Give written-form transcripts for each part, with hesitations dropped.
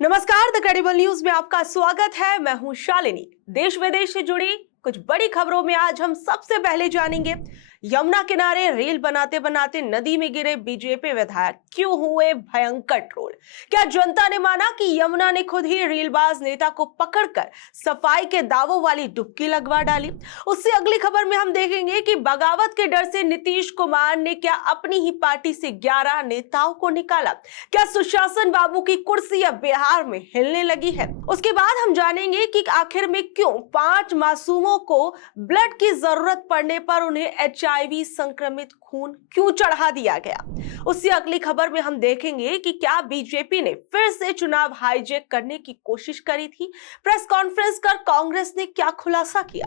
नमस्कार, the credible news में आपका स्वागत है। मैं हूं शालिनी। देश विदेश से जुड़ी कुछ बड़ी खबरों में आज हम सबसे पहले जानेंगे यमुना किनारे रेल बनाते बनाते नदी में गिरे बीजेपी विधायक क्यों हुए भयंकर ट्रोल। क्या जनता ने माना कि यमुना ने खुद ही रेलबाज नेता को पकड़कर सफाई के दावों वाली डुबकी लगवा डाली। उससे अगली खबर में हम देखेंगे कि बगावत के डर से नीतीश कुमार ने क्या अपनी ही पार्टी से 11 नेताओं को निकाला। क्या सुशासन बाबू की कुर्सी अब बिहार में हिलने लगी है। उसके बाद हम जानेंगे कि आखिर में क्यों 5 मासूमों को ब्लड की जरूरत पड़ने पर उन्हें HIV संक्रमित खून क्यों चढ़ा दिया गया। उससे अगली खबर में हम देखेंगे कि क्या बीजेपी ने फिर से चुनाव हाईजैक करने की कोशिश करी थी। प्रेस कॉन्फ्रेंस कर कांग्रेस ने क्या खुलासा किया।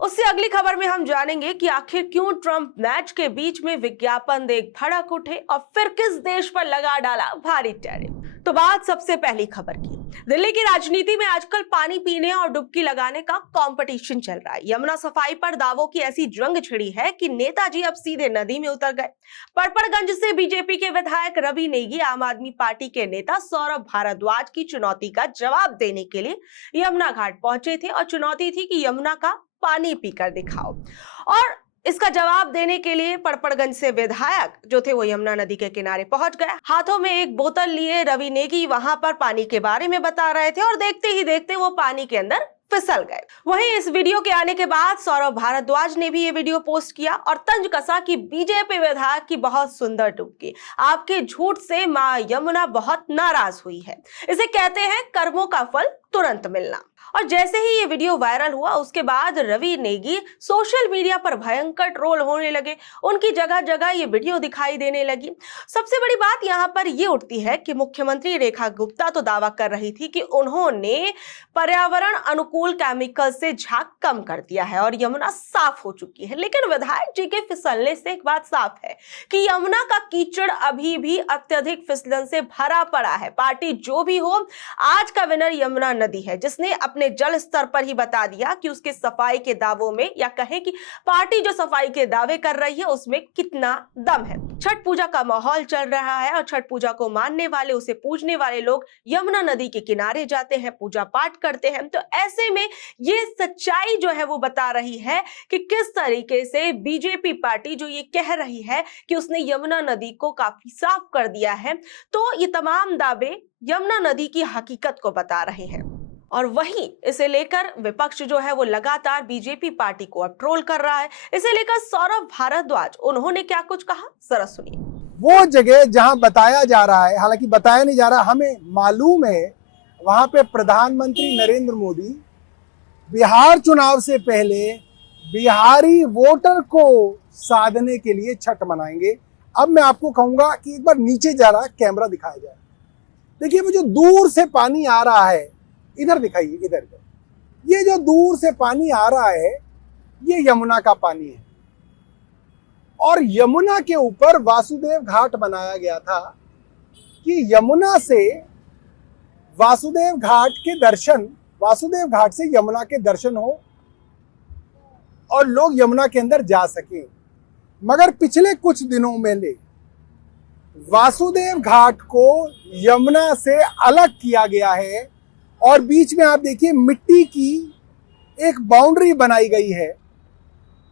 उससे अगली खबर में हम जानेंगे कि आखिर क्यों ट्रंप मैच के बीच में विज्ञापन देख भड़क उठे और फिर किस देश पर लगा डाला भारी टैरिफ। तो बात सबसे पहली खबर की। दिल्ली की राजनीति में आजकल पानी पीने और डुबकी लगाने का कंपटीशन चल रहा है। यमुना सफाई पर दावों की ऐसी जंग छिड़ी है कि नेताजी अब सीधे नदी में उतर गए। परपरगंज से बीजेपी के विधायक रवि नेगी आम आदमी पार्टी के नेता सौरभ भारद्वाज की चुनौती का जवाब देने के लिए यमुना घाट पहुंचे थे और चुनौती थी कि यमुना का पानी पीकर दिखाओ। और इसका जवाब देने के लिए पड़पड़गंज से विधायक जो थे वो यमुना नदी के किनारे पहुंच गए। हाथों में एक बोतल लिए रवि नेगी वहां पर पानी के बारे में बता रहे थे और देखते ही देखते वो पानी के अंदर फिसल गए। वहीं इस वीडियो के आने के बाद सौरभ भारद्वाज ने भी ये वीडियो पोस्ट किया और तंज कसा कि बीजेपी विधायक की बहुत सुंदर डुबकी, आपके झूठ से मां यमुना बहुत नाराज हुई है। इसे कहते हैं कर्मों का फल तुरंत मिलना। और जैसे ही ये वीडियो वायरल हुआ उसके बाद रवि नेगी सोशल मीडिया पर भयंकर ट्रोल होने लगे। उनकी जगह जगह ये वीडियो दिखाई देने लगी। सबसे बड़ी बात यहाँ पर ये उठती है कि मुख्यमंत्री रेखा गुप्ता तो दावा कर रही थी कि उन्होंने पर्यावरण अनुकूल केमिकल से झाग कम कर दिया है और यमुना साफ हो चुकी है। लेकिन विधायक जी के फिसलने से एक बात साफ है कि यमुना का कीचड़ अभी भी अत्यधिक फिसलन से भरा पड़ा है। पार्टी जो भी हो, आज का विनर यमुना नदी है, जिसने अपने जल स्तर पर ही बता दिया कि उसके सफाई के दावों में, या कहें कि पार्टी जो सफाई के दावे कर रही है उसमें कितना दम है। छठ पूजा का माहौल चल रहा है और छठ पूजा को मानने वाले, उसे पूजने वाले लोग यमुना नदी के किनारे जाते हैं, पूजा पाठ करते हैं। तो ऐसे में ये सच्चाई जो है वो बता रही है कि किस तरीके से बीजेपी पार्टी जो ये कह रही है कि उसने यमुना नदी को काफी साफ कर दिया है, तो ये तमाम दावे यमुना नदी की हकीकत को बता रहे हैं। और वहीं इसे लेकर विपक्ष जो है वो लगातार बीजेपी पार्टी को अब ट्रोल कर रहा है। इसे लेकर सौरभ भारद्वाज उन्होंने क्या कुछ कहा, जरा सुनिए। वो जगह जहां बताया जा रहा है, हालांकि बताया नहीं जा रहा, हमें मालूम है वहां पे प्रधानमंत्री नरेंद्र मोदी बिहार चुनाव से पहले बिहारी वोटर को साधने के लिए छठ मनाएंगे। अब मैं आपको कहूंगा कि एक बार नीचे जा रहा कैमरा दिखाया जाए। देखिए वो जो दूर से पानी आ रहा है, इधर दिखाइए, इधर। ये जो दूर से पानी आ रहा है ये यमुना का पानी है और यमुना के ऊपर वासुदेव घाट बनाया गया था कि यमुना से वासुदेव घाट से यमुना के दर्शन हो और लोग यमुना के अंदर जा सके। मगर पिछले कुछ दिनों में वासुदेव घाट को यमुना से अलग किया गया है और बीच में आप देखिए मिट्टी की एक बाउंड्री बनाई गई है।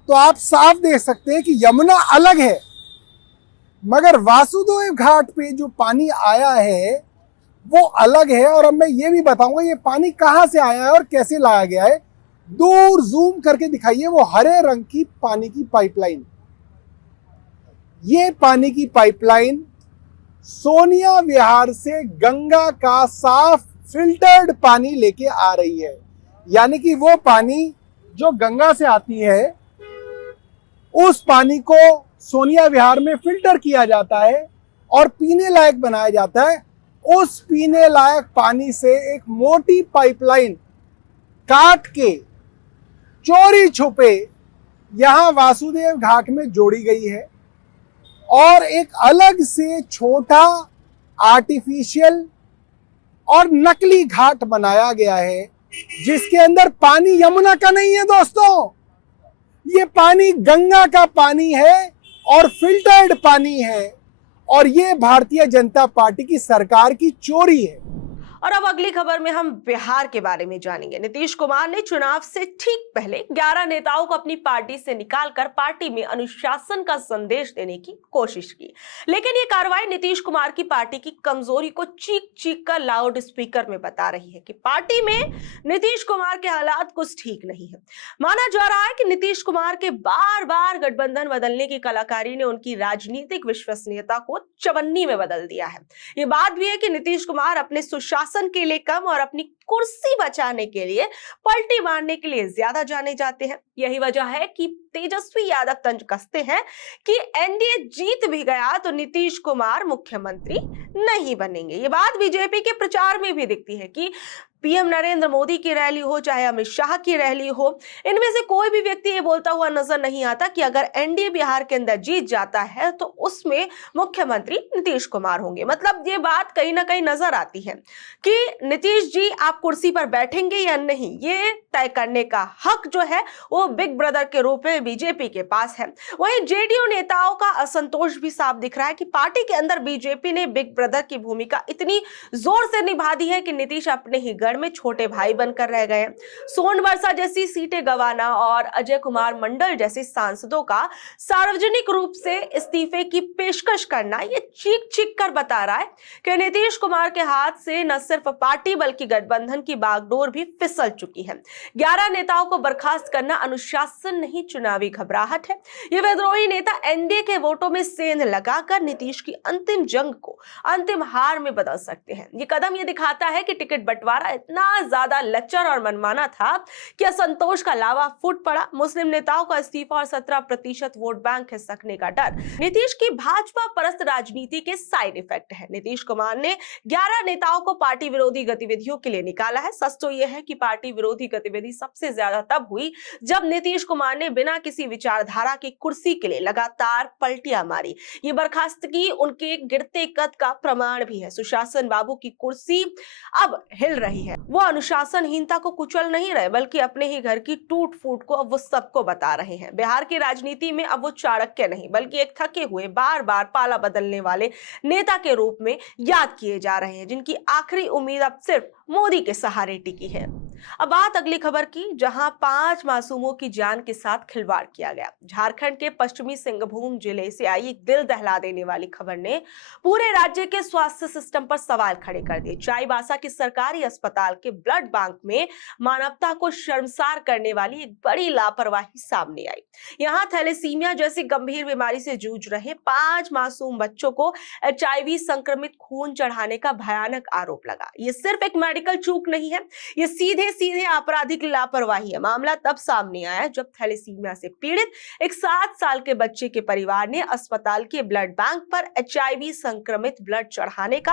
तो आप साफ देख सकते हैं कि यमुना अलग है, मगर वासुदेव घाट पे जो पानी आया है वो अलग है। और अब मैं ये भी बताऊंगा ये पानी कहां से आया है और कैसे लाया गया है। दूर जूम करके दिखाइए वो हरे रंग की पानी की पाइपलाइन। ये पानी की पाइपलाइन सोनिया विहार से गंगा का साफ फिल्टर्ड पानी लेके आ रही है। यानी कि वो पानी जो गंगा से आती है उस पानी को सोनिया विहार में फिल्टर किया जाता है और पीने लायक बनाया जाता है। उस पीने लायक पानी से एक मोटी पाइपलाइन काट के चोरी छुपे यहां वासुदेव घाट में जोड़ी गई है और एक अलग से छोटा आर्टिफिशियल और नकली घाट बनाया गया है जिसके अंदर पानी यमुना का नहीं है। दोस्तों ये पानी गंगा का पानी है और फिल्टर्ड पानी है और ये भारतीय जनता पार्टी की सरकार की चोरी है। और अब अगली खबर में हम बिहार के बारे में जानेंगे। नीतीश कुमार ने चुनाव से ठीक पहले 11 नेताओं को अपनी पार्टी से निकालकर पार्टी में अनुशासन का संदेश देने की कोशिश की, लेकिन ये कार्रवाई नीतीश कुमार की पार्टी की कमजोरी को चीख चीख कर लाउड स्पीकर में बता रही है कि पार्टी में नीतीश कुमार के हालात कुछ ठीक नहीं है। माना जा रहा है कि नीतीश कुमार के बार बार गठबंधन बदलने की कलाकारी ने उनकी राजनीतिक विश्वसनीयता को चवन्नी में बदल दिया है। ये बात भी है कि नीतीश कुमार अपने सुशासन के लिए कम और अपनी कुर्सी बचाने के लिए पलटी मारने के लिए ज्यादा जाने जाते हैं। यही वजह है कि तेजस्वी यादव तंज कसते हैं कि एनडीए जीत भी गया तो नीतीश कुमार मुख्यमंत्री नहीं बनेंगे। ये बात बीजेपी के प्रचार में भी दिखती है कि पीएम नरेंद्र मोदी की रैली हो चाहे अमित शाह की रैली हो, इनमें से कोई भी व्यक्ति ये बोलता हुआ नजर नहीं आता कि अगर एनडीए बिहार के अंदर जीत जाता है तो उसमें मुख्यमंत्री नीतीश कुमार होंगे। मतलब ये बात कहीं ना कहीं नजर आती है कि नीतीश जी आप कुर्सी पर बैठेंगे या नहीं, ये तय करने का हक जो है वो बिग ब्रदर के रूप में बीजेपी के पास है। वहीं जेडीयू नेताओं का असंतोष भी साफ दिख रहा है कि पार्टी के अंदर बीजेपी ने बिग ब्रदर की भूमिका इतनी जोर से निभा दी है कि नीतीश अपने ही में छोटे भाई बनकर रह गए। सोनवर्षा जैसी सीटें गंवाना और अजय कुमार मंडल जैसे सांसदों का सार्वजनिक रूप से इस्तीफे की पेशकश करना ये चीख चीख कर बता रहा है कि नीतीश कुमार के हाथ से न सिर्फ पार्टी बल्कि गठबंधन की बागडोर भी फिसल चुकी है। 11 नेताओं को बर्खास्त करना अनुशासन नहीं चुनावी घबराहट है। ये विद्रोही नेता एनडीए के वोटों में सेंध लगाकर नीतीश की अंतिम जंग को अंतिम हार में बदल सकते हैं। ये कदम ये दिखाता है कि टिकट बंटवारा इतना ज्यादा लच्चर और मनमाना था कि असंतोष का लावा फूट पड़ा। मुस्लिम नेताओं का इस्तीफा और 17% वोट बैंक खिसकने का डर नीतीश की भाजपा परस्त राजनीति के साइड इफेक्ट है। नीतीश कुमार ने 11 नेताओं को पार्टी विरोधी गतिविधियों के लिए निकाला है। सच तो यह है कि पार्टी विरोधी गतिविधि सबसे ज्यादा तब हुई जब नीतीश कुमार ने बिना किसी विचारधारा की कुर्सी के लिए लगातार पलटियां मारी। ये बर्खास्तगी उनके गिरते कद का प्रमाण भी है। सुशासन बाबू की कुर्सी अब हिल रही है। वो अनुशासनहीनता को कुचल नहीं रहे बल्कि अपने ही घर की टूट फूट को अब वो सबको बता रहे हैं। बिहार की राजनीति में अब वो चाणक्य नहीं बल्कि एक थके हुए बार बार पाला बदलने वाले नेता के रूप में याद किए जा रहे हैं, जिनकी आखिरी उम्मीद अब सिर्फ मोदी के सहारे टिकी है। अब बात अगली खबर की, जहां 5 मासूमों की जान के साथ खिलवाड़ किया गया। झारखंड के पश्चिमी सिंहभूम जिले से आई एक दिल दहला देने वाली खबर ने पूरे राज्य के स्वास्थ्य सिस्टम पर सवाल खड़े कर दिए। चाईबासा के सरकारी अस्पताल के ब्लड बैंक में मानवता को शर्मसार करने वाली एक बड़ी लापरवाही सामने आई। यहाँ थैलेसीमिया जैसी गंभीर बीमारी से जूझ रहे 5 मासूम बच्चों को HIV संक्रमित खून चढ़ाने का भयानक आरोप लगा। ये सिर्फ एक मेडिकल चूक नहीं है, ये सीधे आपराधिक लापरवाही है। मामला तब सामने आया जब थैलेसीमिया से पीड़ित एक 7 साल के बच्चे के परिवार ने अस्पताल के ब्लड बैंक पर HIV संक्रमित ब्लड चढ़ाने का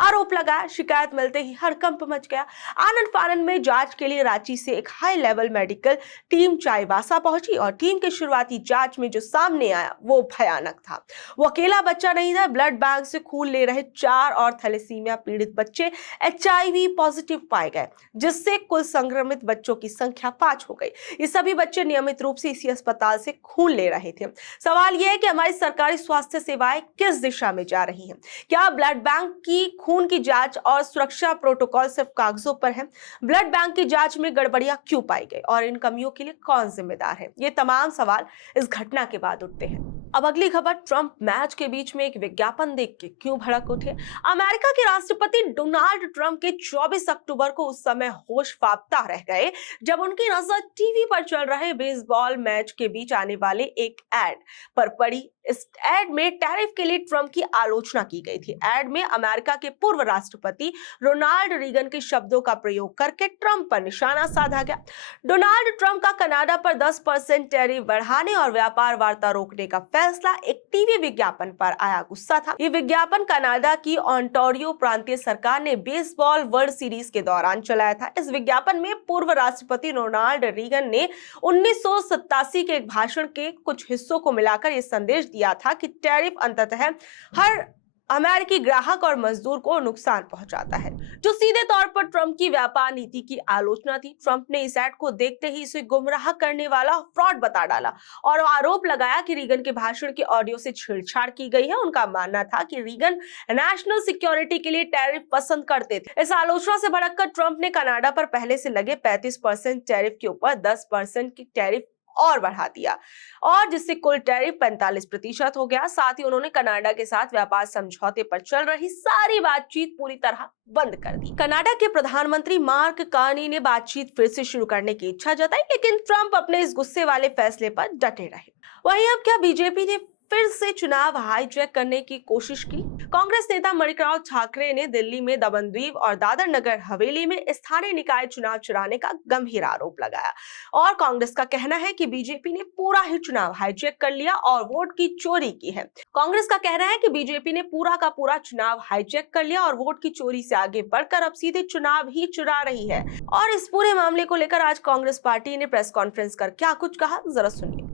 आरोप लगाया। शिकायत मिलते ही हड़कंप मच गया। आनन फानन में जांच के लिए रांची से एक high level medical team Chaibasa पहुंची और टीम के शुरुआती जांच में जो सामने आया वो भयानक था। वो अकेला बच्चा नहीं था, ब्लड बैंक से खून ले रहे 4 और थैलेसीमिया पीड़ित बच्चे HIV पॉजिटिव पाए गए, जिससे कुल संक्रमित बच्चों की संख्या 5 हो गई। ये सभी बच्चे नियमित रूप से इसी अस्पताल से खून ले रहे थे। सवाल यह है कि हमारी सरकारी स्वास्थ्य सेवाएं किस दिशा में जा रही हैं? क्या ब्लड बैंक की खून की जांच और सुरक्षा प्रोटोकॉल सिर्फ कागजों पर है? ब्लड बैंक की जांच में गड़बड़ियां क्यों पाई गई और इन कमियों के लिए कौन जिम्मेदार है? ये तमाम सवाल इस घटना के बाद उठते हैं। अब अगली खबर, ट्रंप मैच के बीच में एक विज्ञापन देख के क्यों भड़क उठे? अमेरिका के राष्ट्रपति डोनाल्ड ट्रंप के 24 अक्टूबर को उस समय होश फाख्ता रह गए जब उनकी नजर टीवी पर चल रहे बेसबॉल मैच के बीच आने वाले एक एड पर पड़ी। इस एड में टैरिफ के लिए ट्रंप की आलोचना की गई थी। एड में अमेरिका के पूर्व राष्ट्रपति रोनाल्ड रीगन के शब्दों का प्रयोग करके ट्रंप पर निशाना साधा गया। डोनाल्ड ट्रंप का कनाडा पर 10% टैरिफ बढ़ाने और व्यापार वार्ता रोकने का फैसला एक टीवी विज्ञापन पर आया गुस्सा था। ये विज्ञापन कनाडा की ओंटारियो प्रांतीय सरकार ने बेसबॉल वर्ल्ड सीरीज के दौरान चलाया था। इस विज्ञापन में पूर्व राष्ट्रपति रोनाल्ड रीगन ने 1987 के एक भाषण के कुछ हिस्सों को मिलाकर यह संदेश दिया था कि टैरिफ अंततः हर अमेरिकी ग्राहक और मजदूर को नुकसान पहुंचाता है, जो सीधे तौर पर ट्रंप की व्यापार नीति की आलोचना थी। ट्रंप ने इस ऐड को देखते ही इसे गुमराह करने वाला फ्रॉड बता डाला और आरोप लगाया कि रीगन के भाषण के ऑडियो से छेड़छाड़ की गई है। उनका मानना था कि रीगन नेशनल सिक्योरिटी के लिए टैरिफ पसंद करते थे। इस आलोचना से भड़ककर ट्रंप ने कनाडा पर पहले से लगे 35% टैरिफ के ऊपर 10% की टैरिफ और बढ़ा दिया, और जिससे कुल टैरिफ 45% हो गया। साथ ही उन्होंने कनाडा के साथ व्यापार समझौते पर चल रही सारी बातचीत पूरी तरह बंद कर दी। कनाडा के प्रधानमंत्री मार्क कार्नी ने बातचीत फिर से शुरू करने की इच्छा जताई, लेकिन ट्रंप अपने इस गुस्से वाले फैसले पर डटे रहे। वहीं अब क्या बीजेपी ने फिर से चुनाव हाईजैक करने की कोशिश की? कांग्रेस नेता मणिकराव ठाकरे ने दिल्ली में दमनदीव और दादर नगर हवेली में स्थानीय निकाय चुनाव चुराने का गंभीर आरोप लगाया, और कांग्रेस का कहना है कि बीजेपी ने पूरा ही चुनाव हाईजैक कर लिया और वोट की चोरी की है। कांग्रेस का कहना है कि बीजेपी ने पूरा का पूरा चुनाव हाईजैक कर लिया और वोट की चोरी से आगे बढ़कर अब सीधे चुनाव ही चुरा रही है। और इस पूरे मामले को लेकर आज कांग्रेस पार्टी ने प्रेस कॉन्फ्रेंस कर क्या कुछ कहा, जरा सुनिए।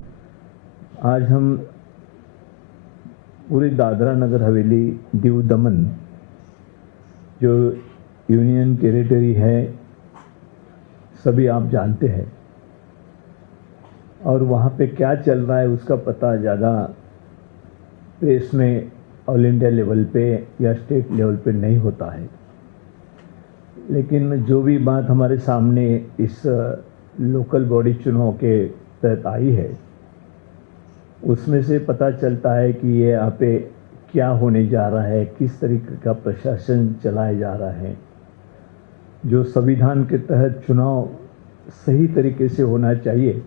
आज हम पूरे दादरा नगर हवेली दीव दमन जो यूनियन टेरिटरी है सभी आप जानते हैं, और वहाँ पे क्या चल रहा है उसका पता ज़्यादा प्रेस में ऑल इंडिया लेवल पे या स्टेट लेवल पे नहीं होता है। लेकिन जो भी बात हमारे सामने इस लोकल बॉडी चुनाव के तहत आई है उसमें से पता चलता है कि ये यहाँ पे क्या होने जा रहा है, किस तरीके का प्रशासन चलाया जा रहा है। जो संविधान के तहत चुनाव सही तरीके से होना चाहिए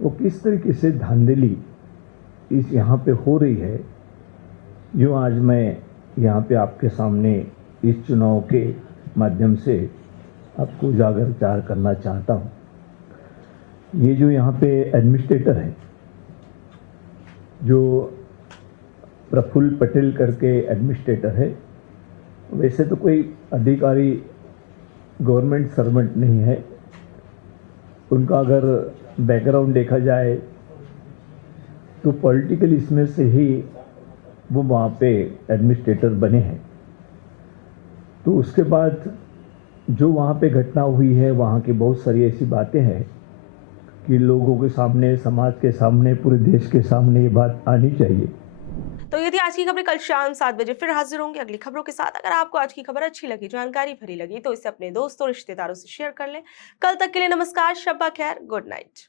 वो किस तरीके से धांधली इस यहाँ पे हो रही है, जो आज मैं यहाँ पे आपके सामने इस चुनाव के माध्यम से आपको उजागर करना चाहता हूँ। ये जो यहाँ पे एडमिनिस्ट्रेटर है, जो प्रफुल्ल पटेल करके एडमिनिस्ट्रेटर है, वैसे तो कोई अधिकारी गवर्नमेंट सर्वेंट नहीं है। उनका अगर बैकग्राउंड देखा जाए तो पॉलिटिकल इसमें से ही वो वहाँ पे एडमिनिस्ट्रेटर बने हैं। तो उसके बाद जो वहाँ पे घटना हुई है, वहाँ की बहुत सारी ऐसी बातें हैं कि लोगों के सामने, समाज के सामने, पूरे देश के सामने ये बात आनी चाहिए। तो ये थी आज की खबरें। कल शाम 7 बजे फिर हाजिर होंगे अगली खबरों के साथ। अगर आपको आज की खबर अच्छी लगी, जानकारी भरी लगी, तो इसे अपने दोस्तों, रिश्तेदारों से शेयर कर लें। कल तक के लिए नमस्कार, शब्बा खैर, गुड नाइट।